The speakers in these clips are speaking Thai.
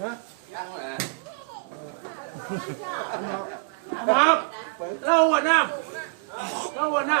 ครับเล่าวันน้ำเล่าวันน้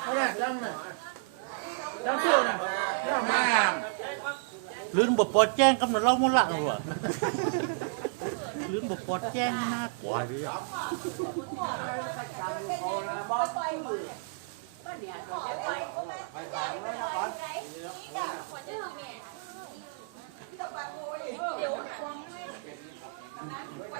เขาแรกจังน่ะำน้ำเที่ยวน่ะน้ำมาลื่นบปลดแจ้งกำหนดเรามดละหรอลื่นบปลดแจ้งน่ากลัวดิ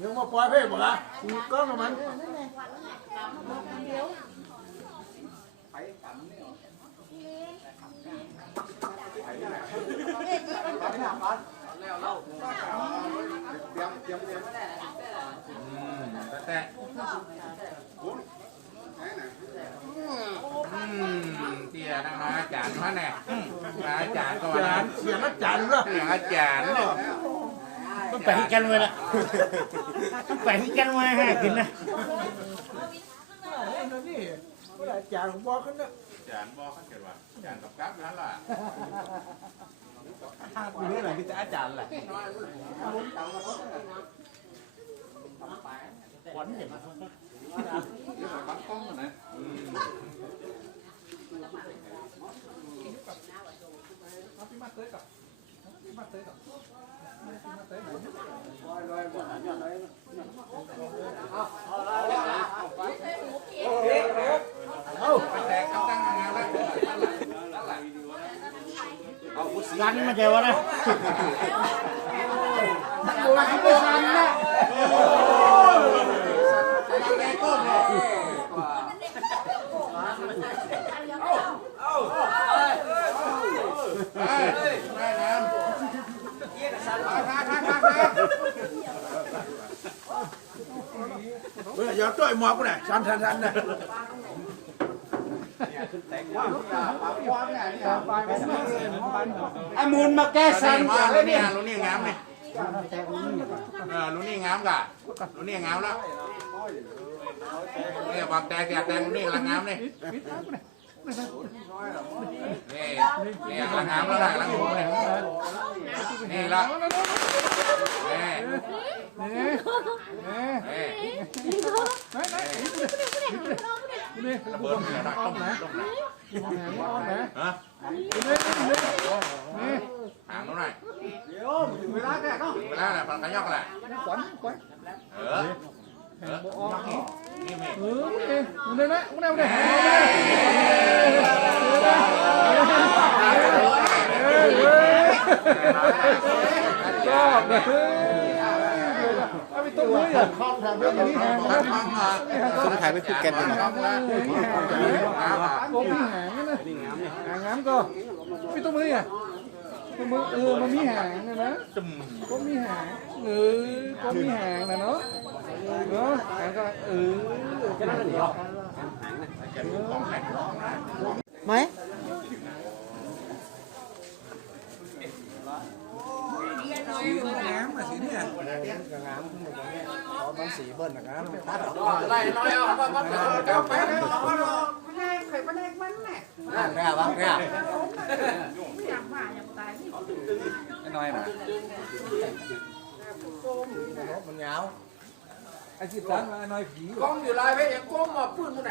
ยังมาปล่อยเพ่หมดละมีกล้องกับมันเตรียมเตรียมเตรียม อืมแต่อืมเตี้ยนะมาอา จารย์มาแน่อืมมาอาจารย์ก็วันจานั้นนเสียงอาจารย์ละเสียงอาจารย์เนี่ยต้องไปให้กันไว้ละต้องไปให้กันไว้ให้กินนะนี่อาจารย์ผมบอกกันนะอาจารย์บอกเขาเกิดว่าอาจารย์กับกราฟนั้นล่ะอยู่นี่ไหนพี่จะอาจารย์แหละขวัญเห็นนี่มันบังกล้องนะ อืมเอ้าแตกตั้งตั้งงานแล้วรันมาเจอวะนะ โอ้ยไม่ทันนะ เฮ้ยได้งานมามามามามา เฮ้ยอย่าต่อยหมอกูน่อยชันชันชันน่ะไอ้มูลมาแก้สันมาลูนี่ลูนี่งามนี่เออลูนี่งามกะลูนี่งามแล้วเนี่ยความแตกแตกแตกลูนี่กำลังงามนี่นี่นี่กำลังงามแล้วนะกำลังหูนี่นี่ละนี่นี่นี่ ระเบิดเลยนะต้องนะต้องนะฮะห่างตรงไหนเวลาแก่เนาะเวลาน่ะปังกระยอกแหละขวัญขวัญเออเออนี่มีเออเอ้ยมึงได้ไมมึงได้มึงได้ชอบเลยเอาไปตุ้มเลยอะคล้องทางเรื่องนี้ทั้งทั้งอะสุดท้ายไปพูดกันทั้งทั้งละน้ำอะโกมีหางนะหางน้ำก็ไปตุ้ม เลยอะตุ้มมือเออมันมีหางนะนะจุ่มก็มีหางเออก็มีหางนะเนาะเนาะหางก็เออจะนั่งเดียวไหมไล่น้อยเอามามาเก้าไปแล้วเอามามันยาวไอ้ที่ตั้งมาหน่อยผีกล้องอยู่ลายไปยังกล้องมาปืนกูไหน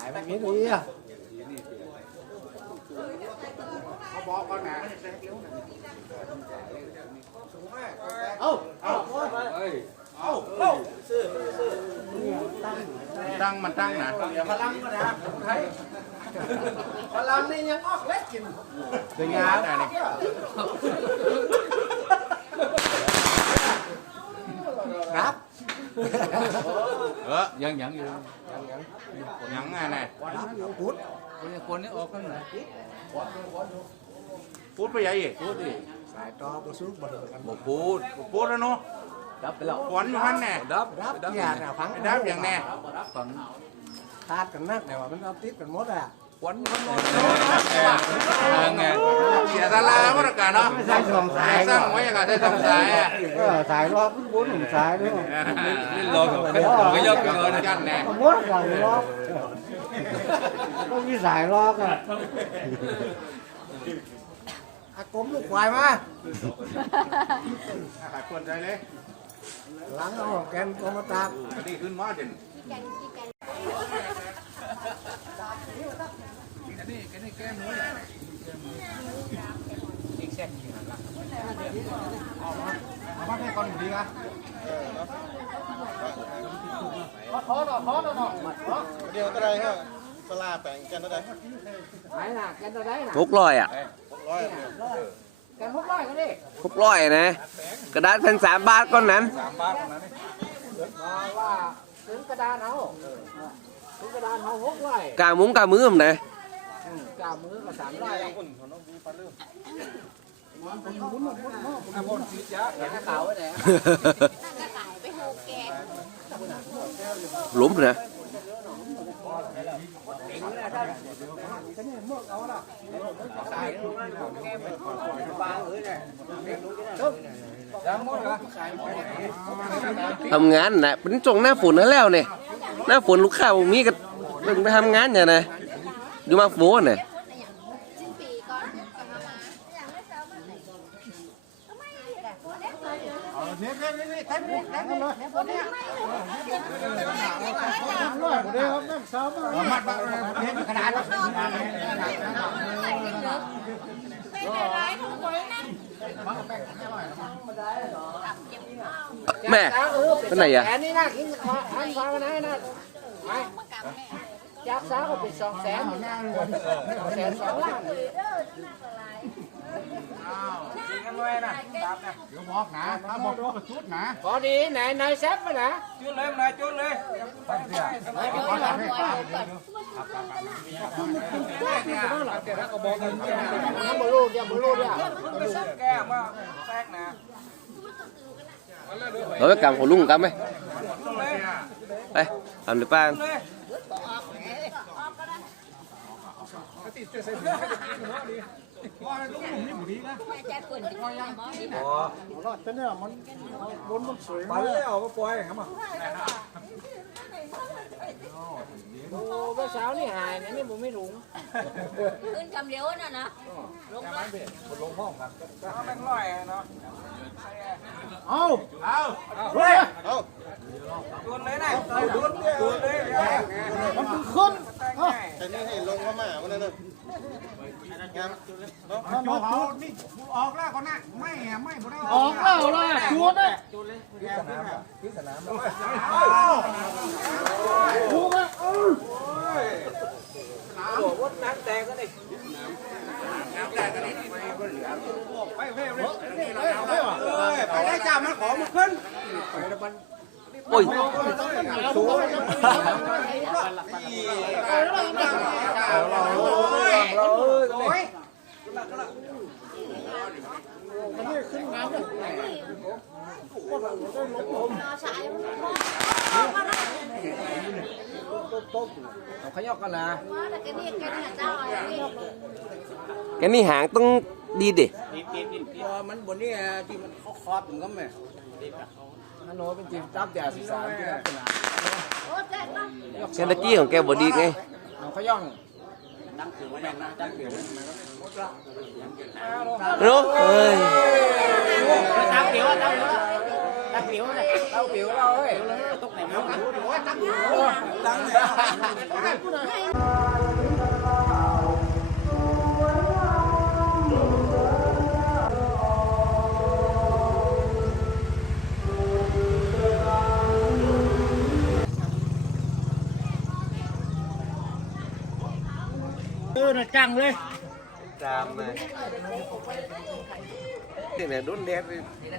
ายแบบนี้ดีอะตั้งมันตั้งนะพลังก็นะไทยพลังนี่ยังออกเล็กกินเป็นไงานอะไรนี่ครับ เออยังยังอยู่ยังไงเนี่ยพุทธคนนี้ออกกันไหนพูดไปยังอีกพูดดิสายต่อประสุกบ่เดินกันบอกพูดบอกพูดแล้วเนาะดับไปแล้วขวัญอยู่หันแน่ดับรับยาเนี่ยฟังไอ้ดับอย่างแน่ฝังขาดกันนักแต่ว่ามันเอาติดกันหมดอะ ควันมันนอนเออไงเสียตาลามาตรการเนาะไม่ใช่สองสายสร้างไว้ยังไงใช้สองสายอะก็สายรอบบุญหนึ่งสายด้วยนี่รอกับก็ยกกันเลยกันแน่หมดสายรอบก็มีสายรอบอะอากมลูกควายมาหายปวดใจเลย หลังเอาแกนกรมตาดีขึ้นมาเด่น เอา มาให้คนดีอะเดียวก็ได้ฮะสลาแปลงกันก็ได้ไหนน่ะแกนตัวไหนะหกร้อยอะร้อยแกนหกร้อยก็ได้หกร้อยนะ กระดาษแผ่นสามบาทก้อนนั้นสามบาทตรงนั้นว่าถึงกระดานเอาถึงกระดานเอาหกร้อยกางมุ้งกางมือผมน สามมื้อก็สามร้อยคนของน้องดูปลาเรื่มผมมุนหมดหมุ้งมดผมมุนสีจ้าแขนขาวไว้ไหนหลุมนะทำงานนะเป็นจงหน้าฝนแล้วเนี่ยหน้าฝนลูกข้าวมีก็ไปทำงานอย่างนะอยู่มาโฟนเนี่ย แม่เป็นไหนอะแสนนี่นะกินหันฟ้ามาไหนนะไม่จากสาวก็เป็นสองแสนแสนสองล้าน พอดีไหนนายแซฟไปนะจุดเลยนายจุดเลยยังบ่รู้ยังบ่รู้เนี่ยแก้มาแทรกนะเราไปกำของลุงกำไหมไปทำหรือ เปล่าไปเลยเอาก็ปล่อยครับโอ้เมื่อเช้านี่หายนะนี่ผมไม่รู้ขึ้นคำเดียวน่ะนะลงแล้วเอาแบงค์ร้อยเนาะเอาเอาเฮ้ยจุดเลยนะจุดจุดเลยมันขึ้นแต่นี่ให้ลงมาหมาวันนั้นเลย งามเนาะโจเขานี่ออกแล้วก็นะไม่ไม่บ่ได้ออกแล้วล่ะจูดเลยที่สนามที่สนามถูกไหมวัดน้ำแตกก็ได้ไปได้จ้ามันของมันขึ้นโอ้ย สายมัน เอาขยอกกันนะแกนี่หางต้องดีดิมันบนนี้ที่มันเขาคอดถึงก็แม่ฮัลโหลเป็นจีบจับแต่สิบสามที่ลักษณะเซนตะกี้ของแกบดีไงเอาขย่อง ตั้งถือแม่นะตั้งถือเนาะเอ้ยตั้งเดียวตั้งเดียวตั้งเดียวเลย ออน่ะจังเลย ตามมาเนี่ยโดนแดด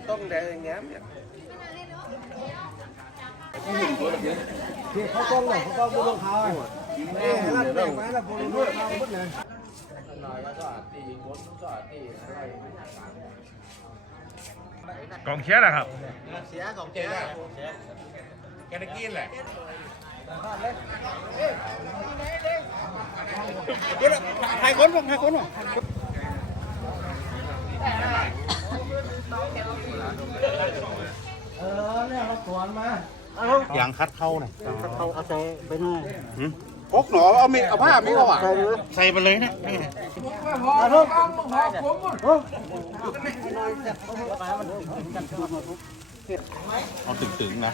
ต้องแดดงามเนี่ยเขาต้องเลยเขาต้องบุญเขาแม่รับแม่ไว้แล้วบุญเขาบุญเลยกองเชียร์นะครับแกนักกินแหละ ใครคนบ้างใครคนบ้างยางคัดเข้าน่ะพกหนอเอามีเอาผ้ามีเขาอะใส่ไปเลยนะนี่นะเอาตึงๆนะ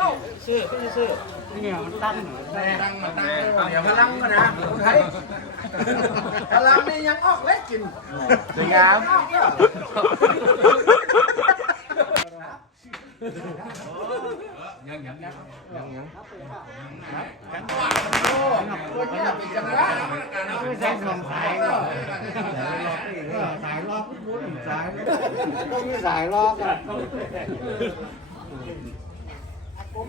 ล่อยซื้อซื้อนี่มันตั้ง อย่าพลังกันนะคนไทยพลังนี่ยังออกเล็กกิน สวยงาม ต้องมีสายล้อกัน เอา ห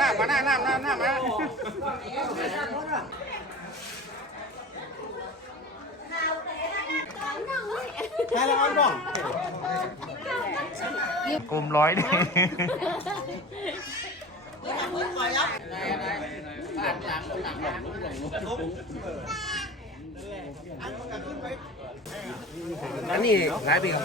น้ามาหน้าหน้าหน้าหน้ามาใครละอันบ้างกลมร้อยดิอันนี้หลายปีครับ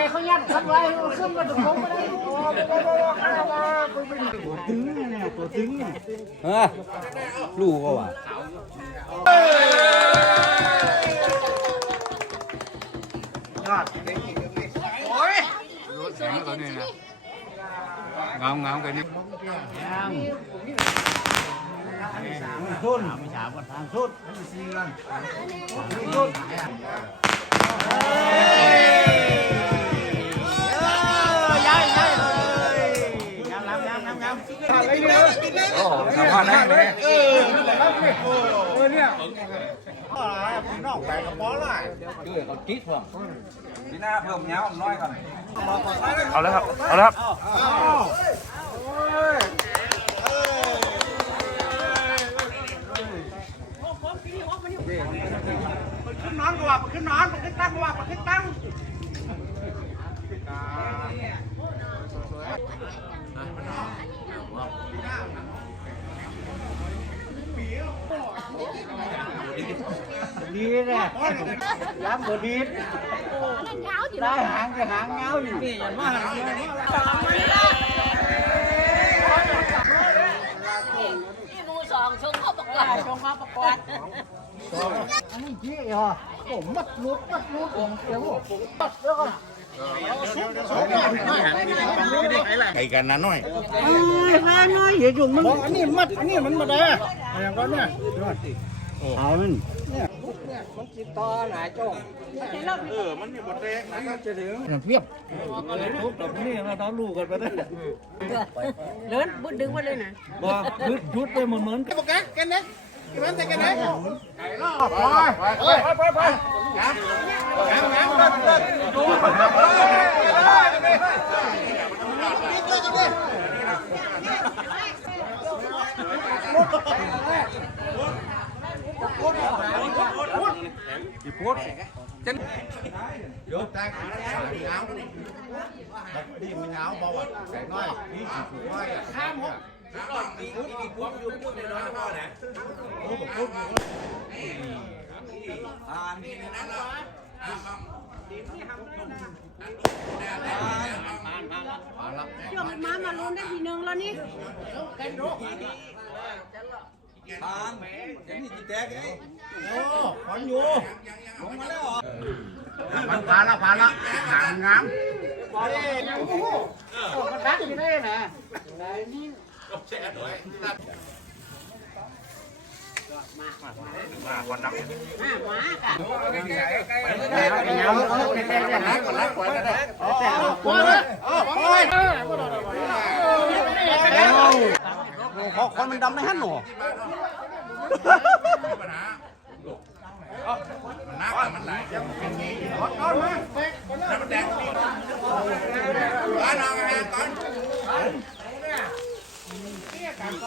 ยเขายัดขันไว้ขึ้นมาถึงผมไม่ได้โอ้ไม่ได้ไม่ได้ข้าวมาคุยไปตัวถึงเนี่ยตัวถึงเนี่ยฮะลูกก็ว่ะแสงตัวนี้นะ งามงามกันนี่ทุนไม่ฉาบกันทางทุนย้ายย้ายเลย งามงามงามงามงามสัมภาษณ์นะเลยเอาแล้วครับ เอาแล้วครับขึ้นนอนก็ว่าขึ้นนอนขึ้นตั้งก็ว่าขึ้นตั้ง เดี เนี่ยย้ำบดีได้หางจะหางเงาอยู่นี่อย่ามาหางเงาที่มูสองชงเข้าประกวดชงเข้าประกวดอันนี้จี้เหรอผมมัดรุดมัดรุดผมเดี๋ยวผมมัดแล้วก็ไก่กันนะน้อยเอ้ยมาหน่อยอย่าจุ่มมันอันนี้มัดอันนี้มันมาได้อย่างก่อนเนี่ยเอามันเนี่ยมัน ติดต่อหนาจ้องเออ มันมีบทแรกนะจะถึงเพียบทุบแบบนี้เราต้องรู้กันไปได้เลินบุญดึงมาเลยนะว่ายุดยุดไปเหมือนเหมือนโอเคกันนะกันนะกันนะไปไปไป โยกแต่ขาดีเอาดีมันเอาบอกว่าใส่น้อยนี่สิผูกไว้อะห้ามหกยกมามาลุ้นได้ทีนึงแล้วนี่มันผ่านละผ่านละหางงามมันดักอยู่ได้นะไหนนี่ คนมันดำในหันหนูปัญหามันนักมันไหลแล้วมันแดงก่อนเอาไงก่อนฟังฟังหน่อยแค่นี้นะลงแล้วเอา นี่อันนี้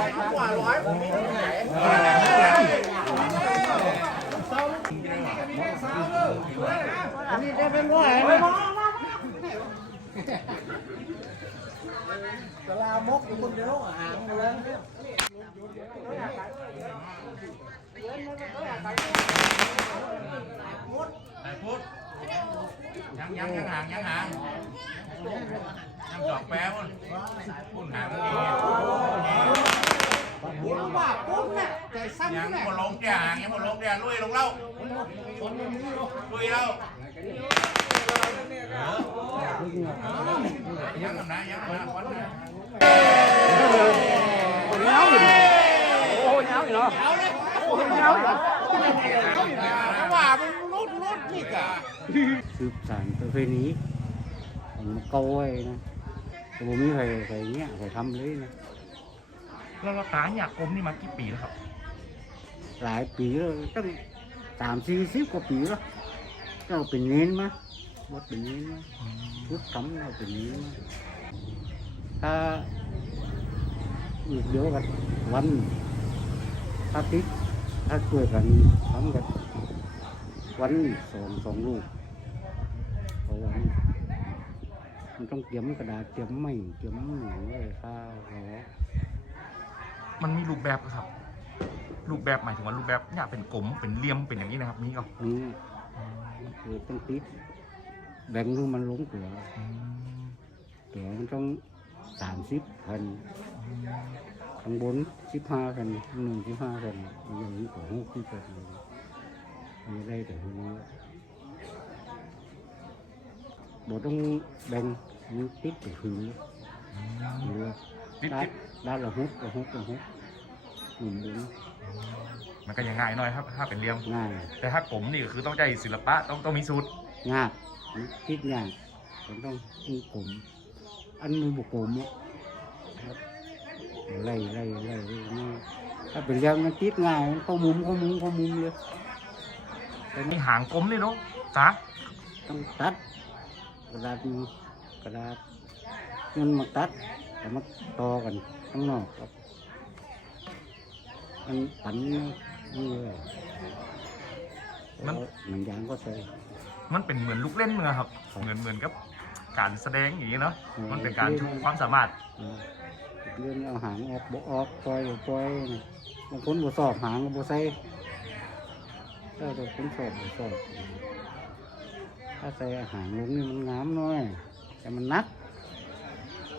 ได้เป็นร้อยผมมี ตลามกอยู่คนเดียวหางเลยไอ้พุทธยังยังยังห่างยังห่างยังดอกแป๊บพุ่นพุ่นหางมันดียังบ่ลงแก่ห่างยังบ่ลงแก่ลุยลงเล่าลุยเล่า ยังทำนะยังทำนะวันนะสืบสานประเพณีผมเกาไว้นะแต่ผมไม่เคยเคยเงี้ยเคยทำเลยนะแล้วเราตาอยากกลมนี่มากี่ปีแล้วครับ หลายปีแล้วตั้งสามสี่สิบกว่าปีแล้ว เราเป็นเน้นมาบดเป็นเน้นมาพุทธทำเราเป็นเน้นมาถ้าอีกเดียวกันวันถ้าติดถ้าช่วยกันทำกันวันสองสองลูกเพราะว่ามันต้องเตรียมกระดาษเตรียมไม้เตรียมอย่างเลยข้าวหอมันมีรูปแบบครับ รูปแบบหมายถึงว่ารูปแบบอยากเป็นกลมเป็นเหลี่ยมเป็นอย่างนี้นะครับนี่ก็นี่ คือต้องติดแบ่งดูมันลงตัวตัวมันต้องสามสิบพันข้างบนสิบห้าพันข้างหนึ่งสิบห้าพันอย่างนี้ตัวหกสิบพันมันจะได้แต่ทีนี้บต้องแบ่งมันติดแต่หือหรือติดด้านติดด้านละหกละหกละหกหนึ่งบุญ มันก็ยังง่ายหน่อยครับถ้าเป็นเหลี่ยม ง่ายแต่ถ้ากลมนี่ก็คือต้องใจศิลปะต้องต้องมีสูตรงาบคิดยากผมต้องมีผมอันมือบุกผมอะครับไล่ไล่ไล่ไล่นี่ถ้าเป็นเรื่องมันติดง่ายมันเข้ามุมเข้ามุมเข้ามุมเลยแต่มีนี่หางกลมนี่เนาะตาต้องตัด กระดาษนี้กระดาษเงินมาตัดแต่มาต่อกันข้างนอกครับมันปัน นี่เลยมัน หนังยางก็ใส่ มันเป็นเหมือนลูกเล่นมึงอะครับเหมือนเหมือนกับการแสดงอย่างนี้เนาะมันเป็นการโชว์ความสามารถเออเรื่องเอาหางออกบ่ออกปล่อยบ่ปล่อยนี่บางคนบ่สอบหางก็บ่ใส่ถ้าบางคนสอบบ่สอบถ้าใส่อาหารลงนี่มันงามหน้อย แต่มันหนัก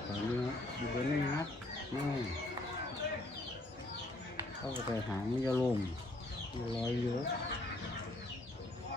ตอนนี้อยู่บนนี่หนักนี่ เขาไปหางมันจะลมมันลอยเยอะ